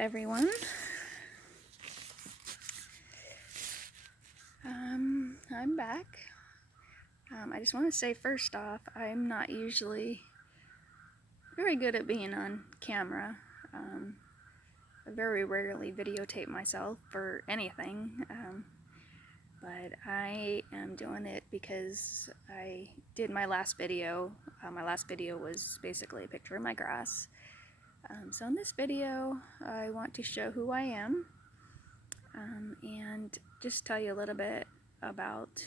everyone. I'm back. I just want to say first off, I'm not usually very good at being on camera. I very rarely videotape myself for anything, but I am doing it because I did my last video. My last video was basically a picture of my grass. So in this video, I want to show who I am and just tell you a little bit about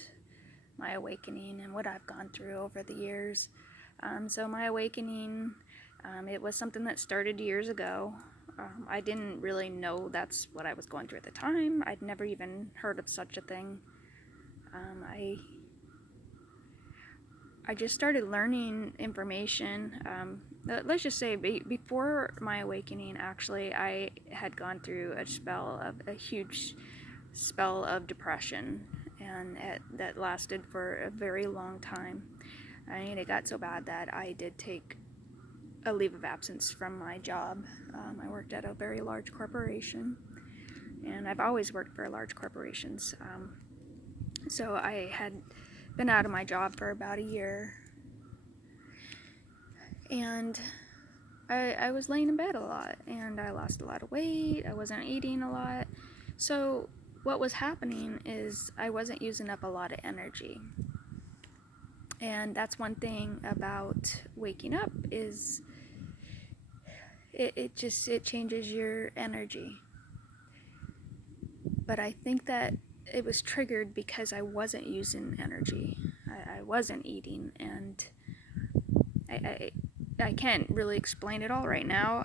my awakening and what I've gone through over the years. So my awakening, it was something that started years ago. I didn't really know that's what I was going through at the time. I'd never even heard of such a thing. I just started learning information. Let's just say before my awakening, actually, I had gone through a huge spell of depression, and that lasted for a very long time. I mean, it got so bad that I did take a leave of absence from my job. I worked at a very large corporation, and I've always worked for large corporations. So I had been out of my job for about a year, and I was laying in bed a lot, and I lost a lot of weight. I wasn't eating a lot. So what was happening is I wasn't using up a lot of energy. And that's one thing about waking up is it changes your energy. But I think that it was triggered because I wasn't using energy. I wasn't eating, and I can't really explain it all right now,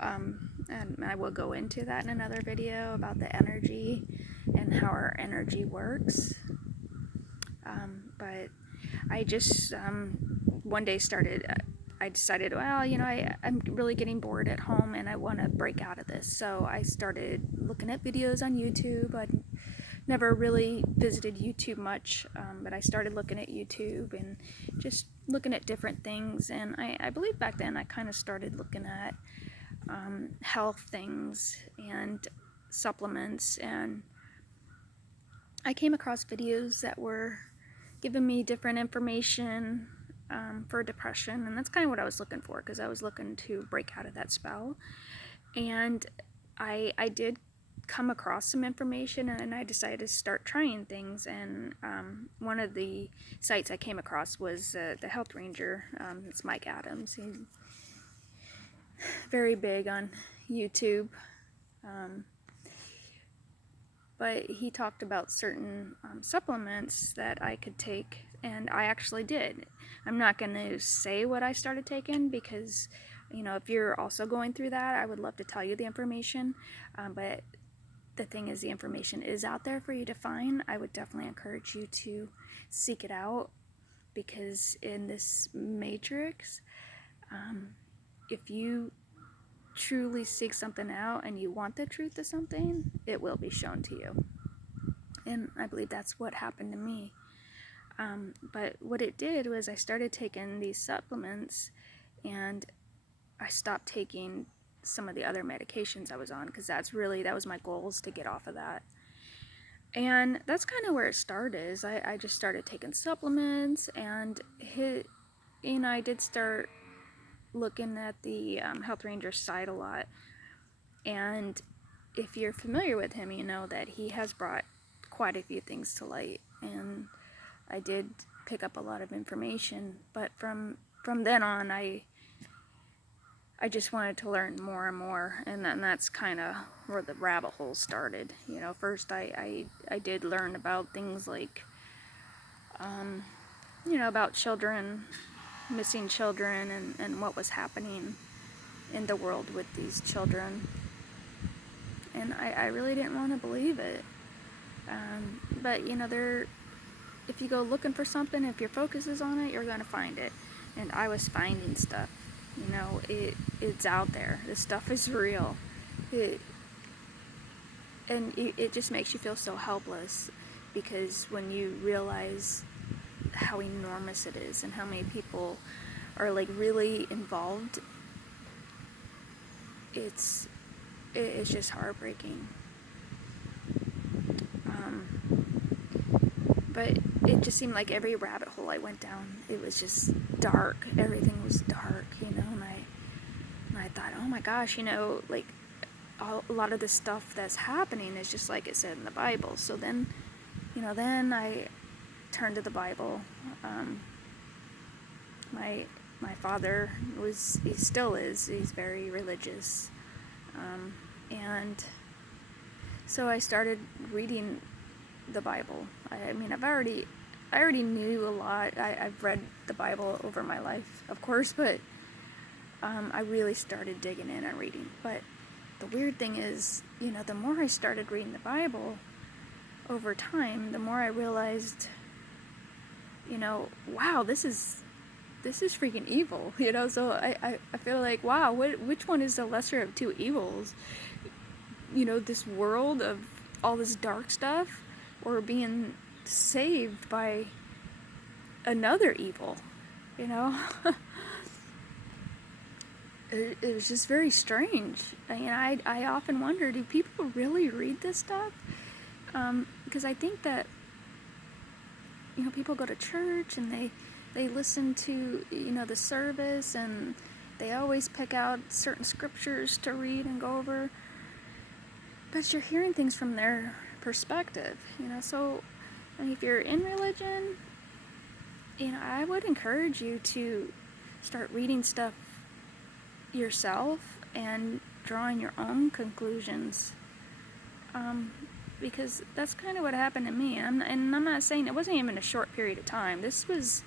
and I will go into that in another video about the energy and how our energy works. But I just one day I decided, well, I'm really getting bored at home and I want to break out of this. So I started looking at videos on YouTube. I'd never really visited YouTube much, but I started looking at YouTube and just looking at different things. And I believe back then I kind of started looking at health things and supplements, and I came across videos that were giving me different information for depression, and that's kind of what I was looking for, because I was looking to break out of that spell. And I did come across some information, and I decided to start trying things. And one of the sites I came across was the Health Ranger. It's Mike Adams. He's very big on YouTube. But he talked about certain supplements that I could take, and I actually did. I'm not going to say what I started taking, because, if you're also going through that, I would love to tell you the information, but the thing is, the information is out there for you to find. I would definitely encourage you to seek it out, because in this matrix, if you truly seek something out and you want the truth of something, it will be shown to you. And I believe that's what happened to me. But what it did was I started taking these supplements, and I stopped taking some of the other medications I was on, because that was my goal, is to get off of that. And that's kind of where it started. Is I just started taking supplements, and I did start looking at the Health Ranger site a lot. And if you're familiar with him, you know that he has brought quite a few things to light, and I did pick up a lot of information. But from then on, I just wanted to learn more and more, and then that's kind of where the rabbit hole started. First I did learn about things like about children, missing children, and what was happening in the world with these children. And I really didn't want to believe it. But if you go looking for something, if your focus is on it, you're going to find it. And I was finding stuff. It's out there. This stuff is real. And it just makes you feel so helpless, because when you realize how enormous it is and how many people are really involved, it's it's just heartbreaking. But it just seemed like every rabbit hole I went down, it was just dark. Everything was dark, and I thought, oh my gosh, like a lot of the stuff that's happening is just like it said in the Bible. So then I turned to the Bible. My father he still is, he's very religious. And so I started reading the Bible. I mean, I already knew a lot. I've read the Bible over my life, of course, but I really started digging in and reading. But the weird thing is, the more I started reading the Bible over time, the more I realized, wow, this is freaking evil, so I feel like, wow, which one is the lesser of two evils? This world of all this dark stuff, or being saved by another evil, It was just very strange. I often wonder, do people really read this stuff? Because I think that, people go to church and they listen to, the service, and they always pick out certain scriptures to read and go over. But you're hearing things from their perspective, so if you're in religion, I would encourage you to start reading stuff yourself and drawing your own conclusions, because that's kind of what happened to me. And I'm not saying it wasn't even a short period of time. This was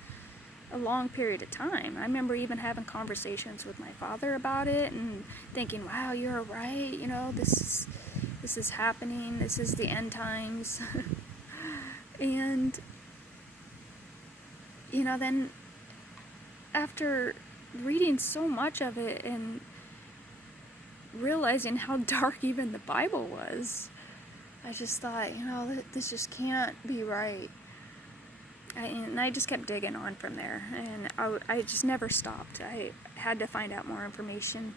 a long period of time. I remember even having conversations with my father about it and thinking, wow, you're right, this is happening, this is the end times. And then after reading so much of it and realizing how dark even the Bible was, I just thought, this just can't be right. And I just kept digging on from there, and I just never stopped. I had to find out more information.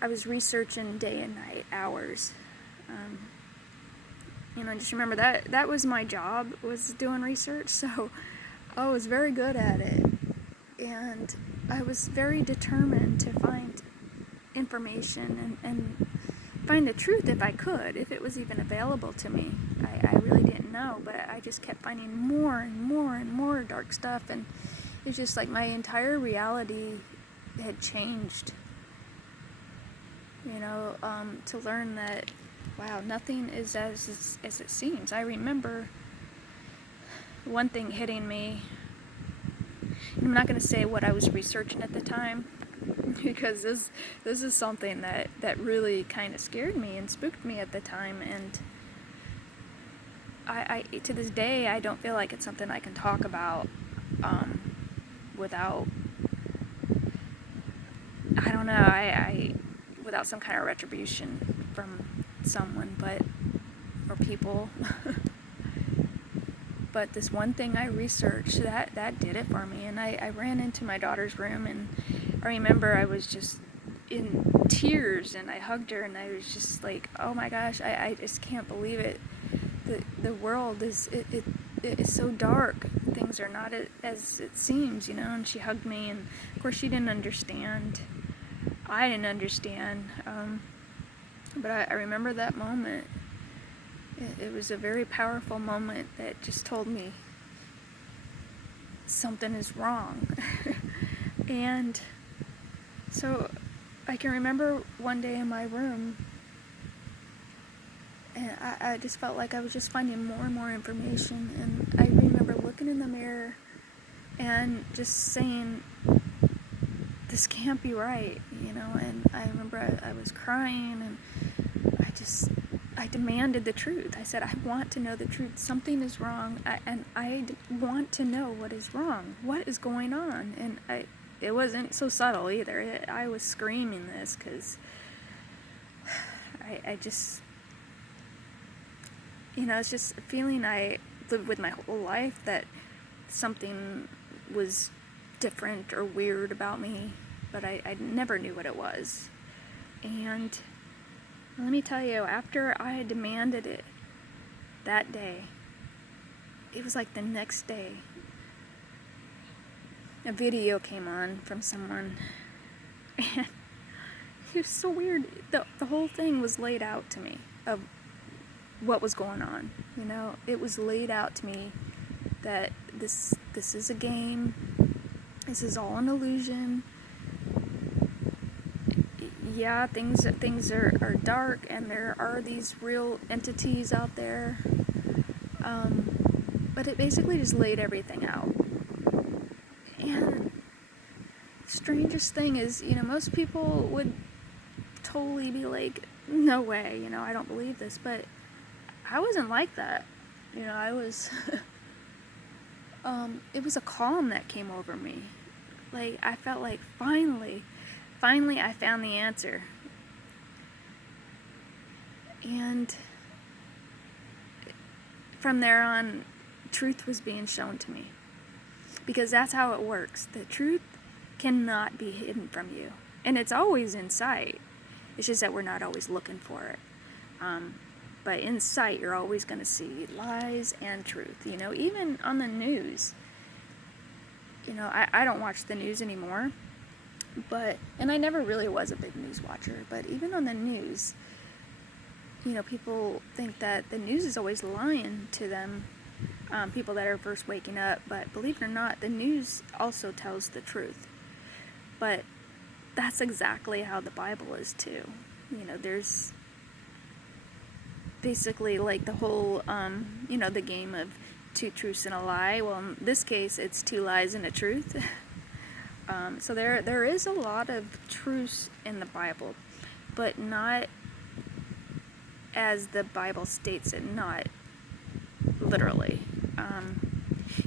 I was researching day and night, hours. Just remember that was my job, was doing research, so I was very good at it. And I was very determined to find information and find the truth if I could, if it was even available to me. I really didn't know, but I just kept finding more and more and more dark stuff, and it's just like my entire reality had changed. To learn that, wow, nothing is as it seems. I remember one thing hitting me. I'm not going to say what I was researching at the time, because this is something that really kind of scared me and spooked me at the time, and I to this day I don't feel like it's something I can talk about without, I don't know, I without some kind of retribution from someone, or people. But this one thing I researched, that did it for me. And I ran into my daughter's room, and I remember I was just in tears, and I hugged her, and I was just like, oh my gosh, I just can't believe it. The world is so dark. Things are not as it seems, and she hugged me, and of course she didn't understand. I didn't understand. But I remember that moment. It was a very powerful moment that just told me something is wrong. And so I can remember one day in my room, and I just felt like I was just finding more and more information, and I remember looking in the mirror and just saying, this can't be right, and I remember I was crying, and I demanded the truth. I said, I want to know the truth. Something is wrong, and I want to know what is wrong. What is going on? And it wasn't so subtle either. I was screaming this because I just, it's just a feeling I lived with my whole life, that something was different or weird about me, but I never knew what it was. And Let me tell you, after I demanded it that day, it was like the next day, a video came on from someone, and it was so weird. The whole thing was laid out to me of what was going on. You know, it was laid out to me that this is a game. This is all an illusion. Yeah, things are dark, and there are these real entities out there. But it basically just laid everything out. And the strangest thing is, you know, most people would totally be like, no way, you know, I don't believe this. But I wasn't like that. You know, I was, it was a calm that came over me. Like, I felt like finally I found the answer. And from there on, truth was being shown to me. Because that's how it works. The truth cannot be hidden from you. And it's always in sight. It's just that we're not always looking for it. But in sight, you're always going to see lies and truth. You know, even on the news. You know, I don't watch the news anymore. And I never really was a big news watcher. But even on the news, you know, people think that the news is always lying to them. People that are first waking up. But believe it or not, the news also tells the truth. But that's exactly how the Bible is too. You know, there's basically like the whole, you know, the game of two truths and a lie. Well, in this case, it's two lies and a truth. So there is a lot of truths in the Bible, but not as the Bible states it, not literally.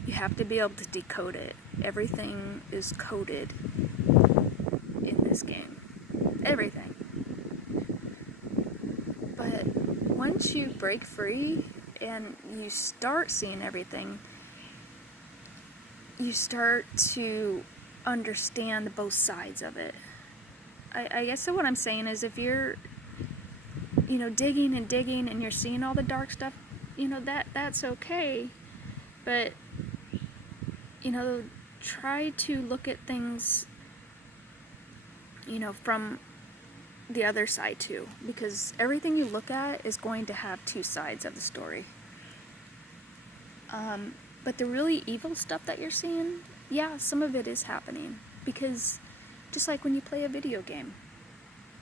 You have to be able to decode it. Everything is coded in this game. Everything. But once you break free and you start seeing everything, you start to understand both sides of it. I guess what I'm saying is, if you're, you know, digging and you're seeing all the dark stuff, you know, that's okay. But, you know, try to look at things, you know, from the other side too, because everything you look at is going to have two sides of the story. But the really evil stuff that you're seeing, yeah, some of it is happening, because just like when you play a video game,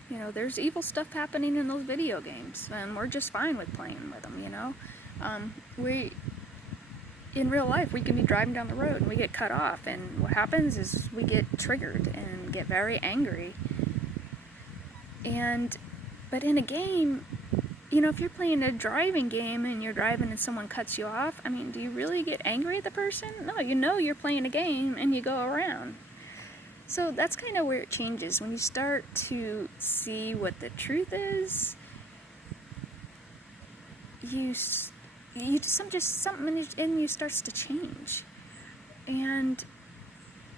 you know, there's evil stuff happening in those video games, and we're just fine with playing with them, you know. In real life, we can be driving down the road and we get cut off, and what happens is we get triggered and get very angry. But in a game, you know, if you're playing a driving game and you're driving and someone cuts you off, I mean, do you really get angry at the person? No, you know you're playing a game and you go around. So that's kind of where it changes. When you start to see what the truth is, something in you starts to change, and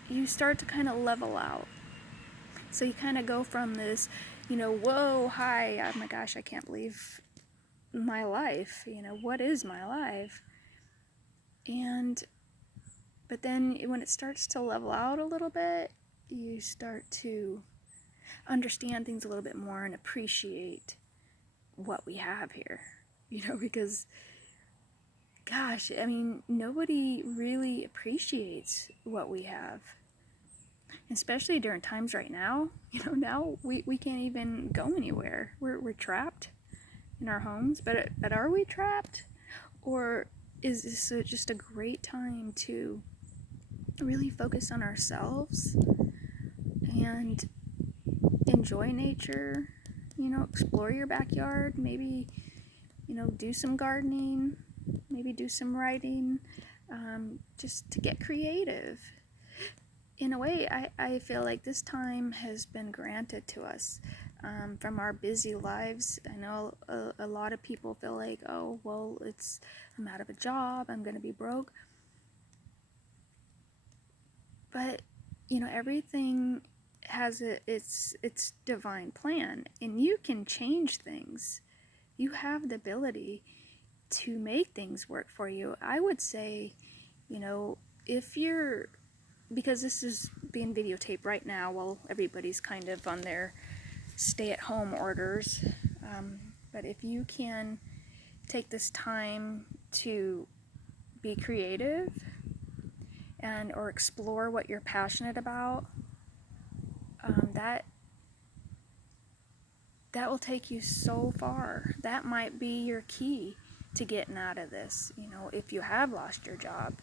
you start to kind of level out. So you kind of go from this, you know, whoa, hi, oh my gosh, I can't believe my life, you know, what is my life? But then when it starts to level out a little bit, you start to understand things a little bit more and appreciate what we have here, you know, because gosh, I mean, nobody really appreciates what we have. Especially during times right now. You know, now we can't even go anywhere. We're trapped in our homes. But are we trapped? Or is this just a great time to really focus on ourselves and enjoy nature? You know, explore your backyard. Maybe, you know, do some gardening. Maybe do some writing. Just to get creative. In a way, I feel like this time has been granted to us from our busy lives. I know a lot of people feel like, oh, well, I'm out of a job, I'm going to be broke. But, you know, everything has its divine plan, and you can change things. You have the ability to make things work for you. I would say, if you're, because this is being videotaped right now while everybody's kind of on their stay-at-home orders, but if you can take this time to be creative and or explore what you're passionate about, that will take you so far. That might be your key to getting out of this. If you have lost your job,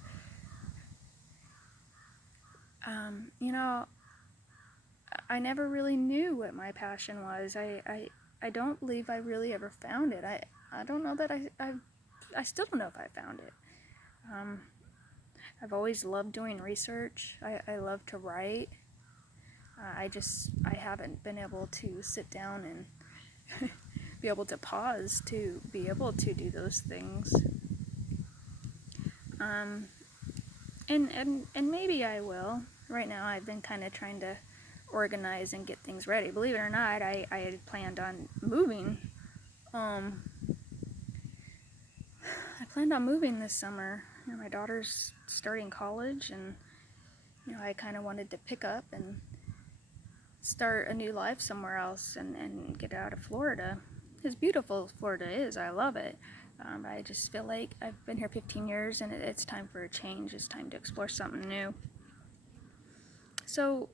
I never really knew what my passion was. I don't believe I really ever found it. I don't know that I still don't know if I found it. I've always loved doing research. I love to write. I haven't been able to sit down and be able to pause to be able to do those things. And maybe I will. Right now I've been kind of trying to organize and get things ready. Believe it or not, I had planned on moving. I planned on moving this summer. My daughter's starting college, and I kind of wanted to pick up and start a new life somewhere else and get out of Florida. As beautiful as Florida is, I love it. I just feel like I've been here 15 years and it's time for a change. It's time to explore something new. So,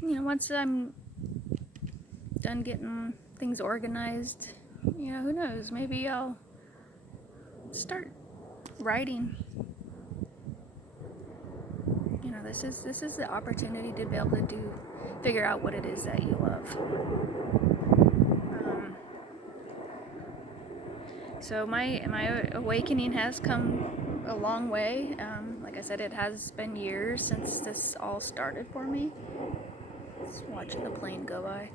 once I'm done getting things organized, who knows, maybe I'll start writing. This is the opportunity to be able to figure out what it is that you love. So my awakening has come a long way. Like I said, it has been years since this all started for me. Just watching the plane go by.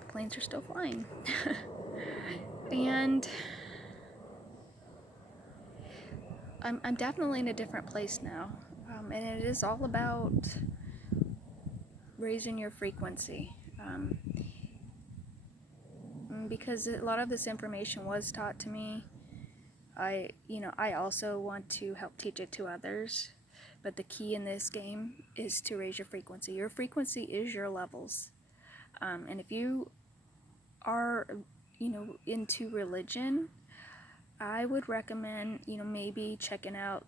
The planes are still flying. And I'm definitely in a different place now. And it is all about raising your frequency. Because a lot of this information was taught to me. I also want to help teach it to others. But the key in this game is to raise your frequency. Your frequency is your levels. And if you are, into religion, I would recommend, maybe checking out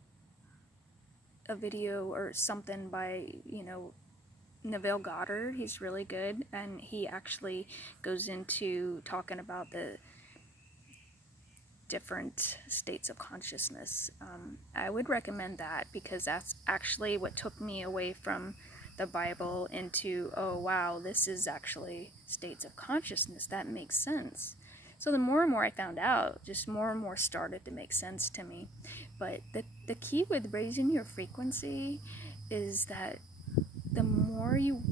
a video or something by, Neville Goddard. He's really good, and he actually goes into talking about the different states of consciousness. I would recommend that because that's actually what took me away from the Bible into, oh wow, this is actually states of consciousness. That makes sense. So the more and more I found out, just more and more started to make sense to me. But the key with raising your frequency is that the more you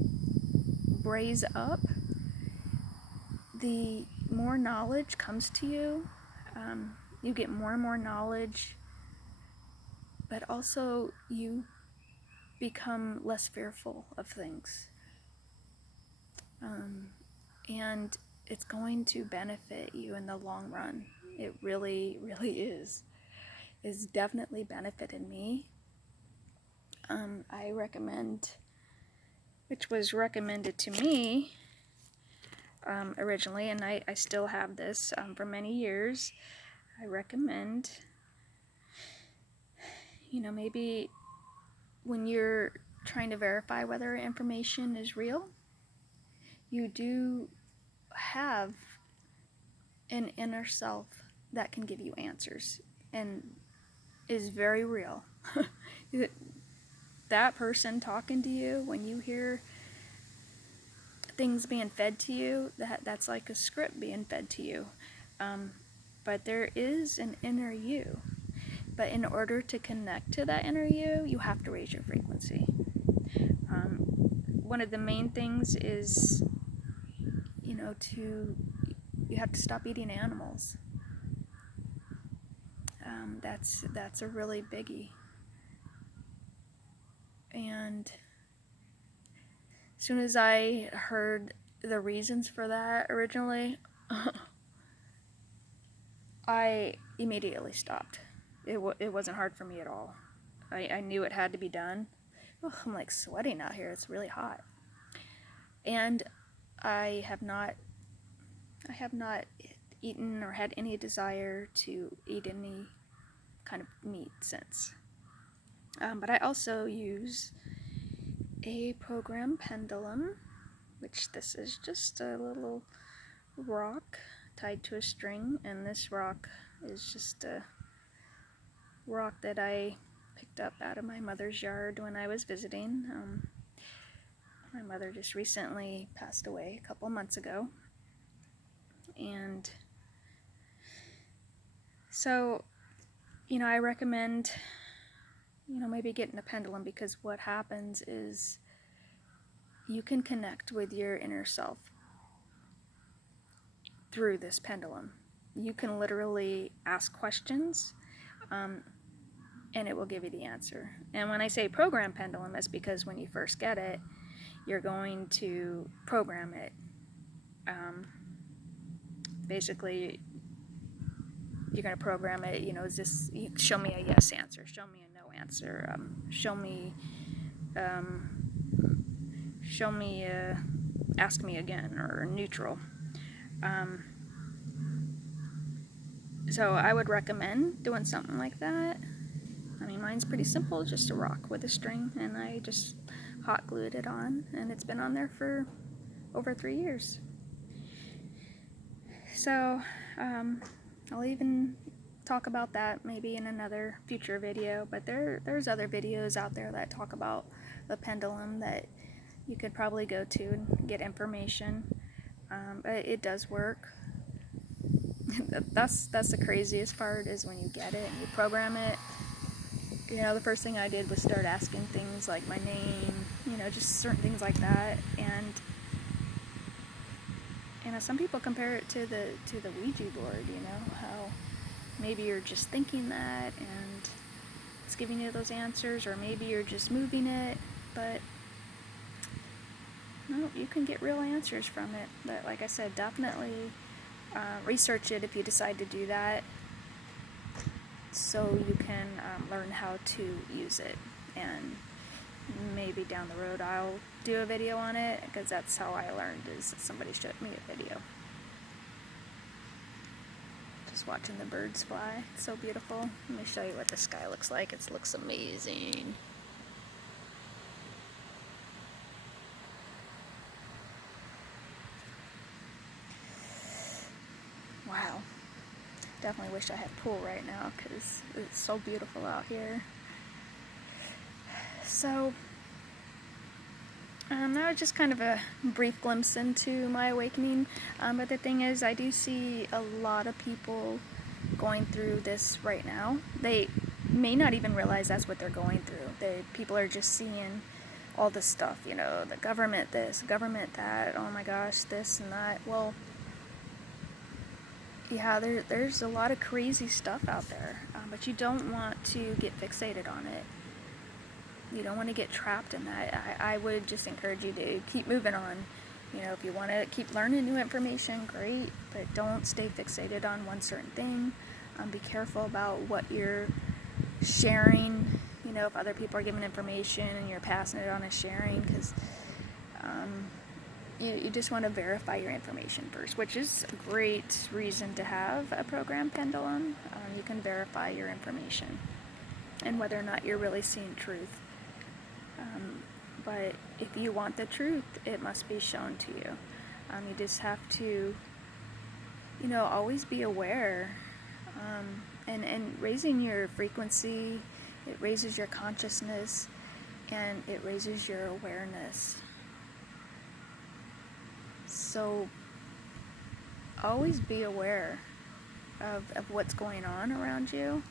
raise up, the more knowledge comes to you. You get more and more knowledge, but also you become less fearful of things. And it's going to benefit you in the long run. It really, really is. It's definitely benefited me. I recommend, which was recommended to me originally, and I still have this for many years. I recommend, maybe when you're trying to verify whether information is real, you do have an inner self that can give you answers and is very real. That person talking to you, when you hear things being fed to you, that's like a script being fed to you. But there is an inner you. But in order to connect to that inner you have to raise your frequency. One of the main things is, you have to stop eating animals. That's a really biggie. And soon as I heard the reasons for that originally, I immediately stopped. It wasn't hard for me at all. I knew it had to be done. Oh, I'm like sweating out here. It's really hot. And I have not eaten or had any desire to eat any kind of meat since. But I also use a program Pendulum, which this is just a little rock tied to a string, and this rock is just a rock that I picked up out of my mother's yard when I was visiting. My mother just recently passed away a couple months ago, and so, I recommend, maybe getting a pendulum, because what happens is you can connect with your inner self through this pendulum. You can literally ask questions, and it will give you the answer. And when I say program pendulum, that's because when you first get it, you're going to program it. Basically, you're going to program it, is this, show me a yes answer, show me a no answer, show me, ask me again, or neutral. So I would recommend doing something like that. I mean, mine's pretty simple, just a rock with a string, and I just hot glued it on, and it's been on there for over 3 years. So, I'll even talk about that maybe in another future video, but there's other videos out there that talk about the pendulum that you could probably go to and get information. But it does work. That's the craziest part, is when you get it and you program it. The first thing I did was start asking things like my name, just certain things like that, and some people compare it to the Ouija board, how maybe you're just thinking that and it's giving you those answers, or maybe you're just moving it, but no, you can get real answers from it. But like I said, definitely research it if you decide to do that, so you can learn how to use it. And maybe down the road I'll do a video on it, because that's how I learned, is somebody showed me a video. Just watching the birds fly, it's so beautiful. Let me show you what the sky looks like. It looks amazing. Wow. Definitely wish I had a pool right now, because it's so beautiful out here. So, that was just kind of a brief glimpse into my awakening. But the thing is, I do see a lot of people going through this right now. They may not even realize that's what they're going through. People are just seeing all this stuff, the government this, government that, oh my gosh, this and that. Well, yeah, there's a lot of crazy stuff out there, but you don't want to get fixated on it. You don't want to get trapped in that. I would just encourage you to keep moving on. If you want to keep learning new information, great, but don't stay fixated on one certain thing. Be careful about what you're sharing. If other people are giving information and you're passing it on as sharing, because you just want to verify your information first, which is a great reason to have a program Pendulum. You can verify your information and whether or not you're really seeing truth. But if you want the truth, it must be shown to you. You just have to, always be aware. And raising your frequency, it raises your consciousness, and it raises your awareness. So always be aware of what's going on around you.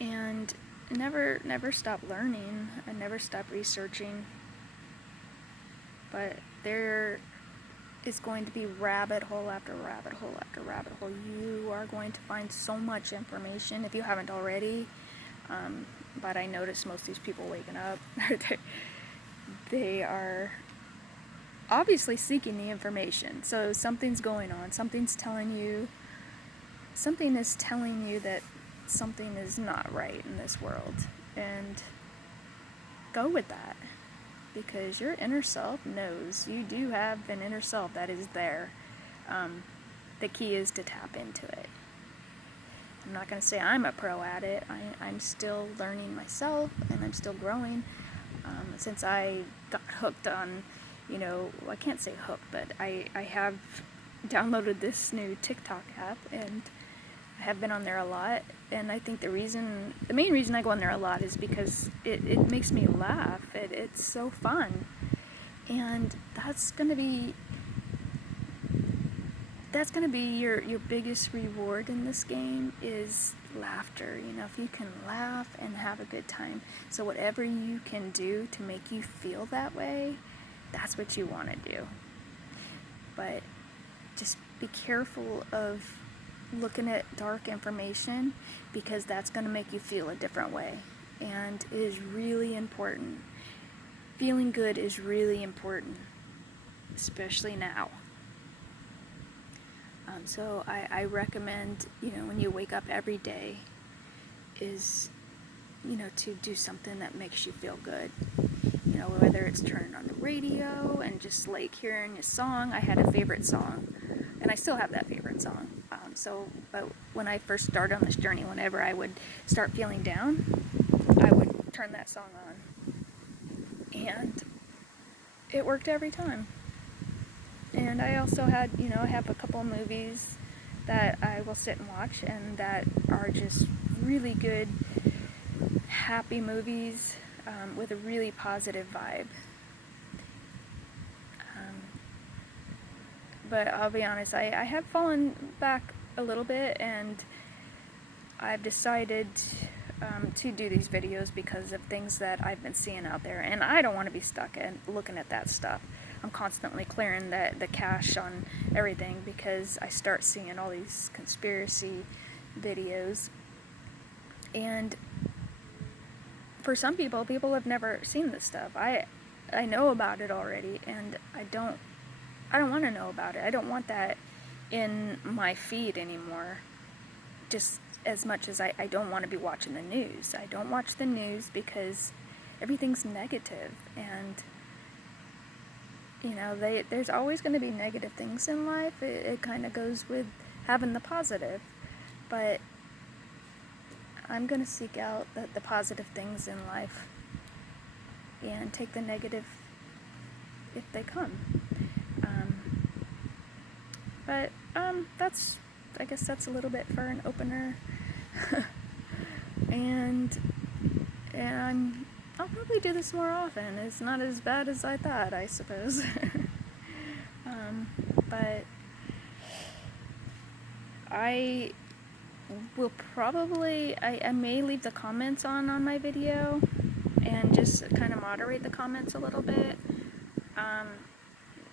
And never stop learning, and never stop researching. But there is going to be rabbit hole after rabbit hole after rabbit hole. You are going to find so much information if you haven't already. but I notice most of these people waking up, they are obviously seeking the information. So something's going on, something is telling you that something is not right in this world, and go with that, because your inner self knows. You do have an inner self that is there. The key is to tap into it. I'm not going to say I'm a pro at it. I'm still learning myself, and I'm still growing. Since I got hooked on, I can't say hooked, but I have downloaded this new TikTok app, and I have been on there a lot. And I think the main reason I go on there a lot is because it makes me laugh. It's so fun. And that's going to be your biggest reward in this game, is laughter. If you can laugh and have a good time. So whatever you can do to make you feel that way, that's what you want to do. But just be careful of looking at dark information, because that's going to make you feel a different way. And it is really important. Feeling good is really important, especially now. So I recommend, when you wake up every day, is, to do something that makes you feel good. Whether it's turning on the radio and just like hearing a song. I had a favorite song, and I still have that favorite song. But when I first started on this journey, whenever I would start feeling down, I would turn that song on, and it worked every time. And I also had, I have a couple of movies that I will sit and watch, and that are just really good, happy movies with a really positive vibe. But I'll be honest, I have fallen back a little bit, and I've decided to do these videos because of things that I've been seeing out there, and I don't want to be stuck in looking at that stuff. I'm constantly clearing the cache on everything, because I start seeing all these conspiracy videos, and for some people have never seen this stuff. I know about it already, and I don't want to know about it. I don't want that in my feed anymore, just as much as I don't want to be watching the news. I don't watch the news because everything's negative, and there's always going to be negative things in life. It kind of goes with having the positive, but I'm going to seek out the positive things in life and take the negative if they come. I guess that's a little bit for an opener. and I'll probably do this more often. It's not as bad as I thought, I suppose. But I will probably, I may leave the comments on my video and just kind of moderate the comments a little bit.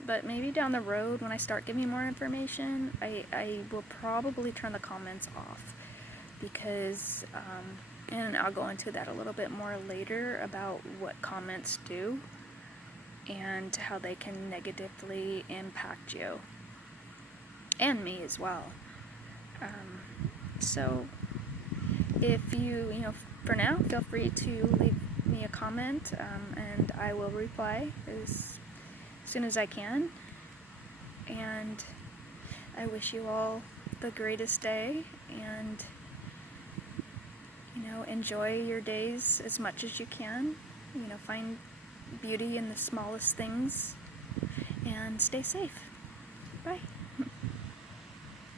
But maybe down the road, when I start giving more information, I will probably turn the comments off, because, and I'll go into that a little bit more later about what comments do and how they can negatively impact you and me as well. So if you, for now, feel free to leave me a comment, and I will reply as soon as I can. And I wish you all the greatest day, and enjoy your days as much as you can. Find beauty in the smallest things, and stay safe. Bye.